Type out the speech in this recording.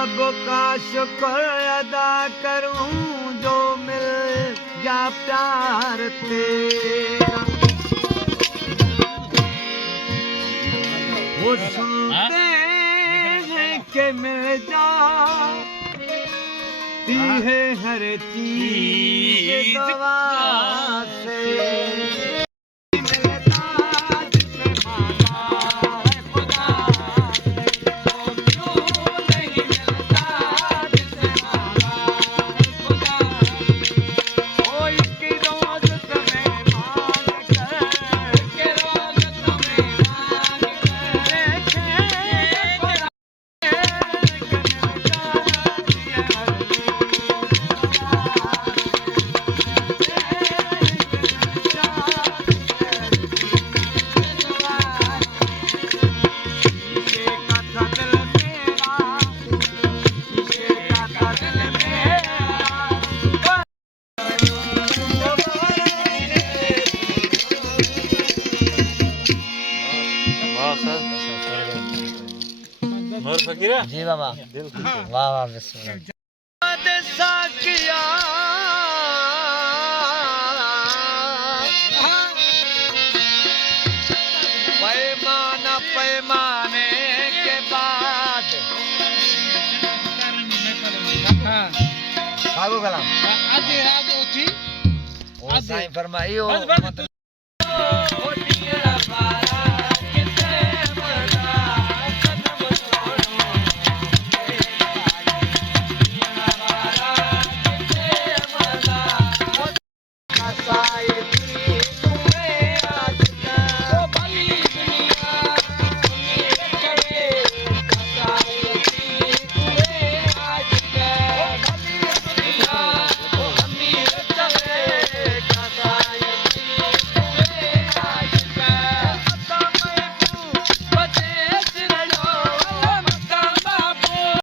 रब का शुक्र अदा करूं जो मिल जा प्यार तेरा। वो सुनते हैं कि मिल जाती है हर चीज दवा से। जी बाबा वाह वाह बिस्मिल्लाह। पैमाना पैमाने के बाद कागो कलाम आज उठी ओ साईं फरमाइयो मतलब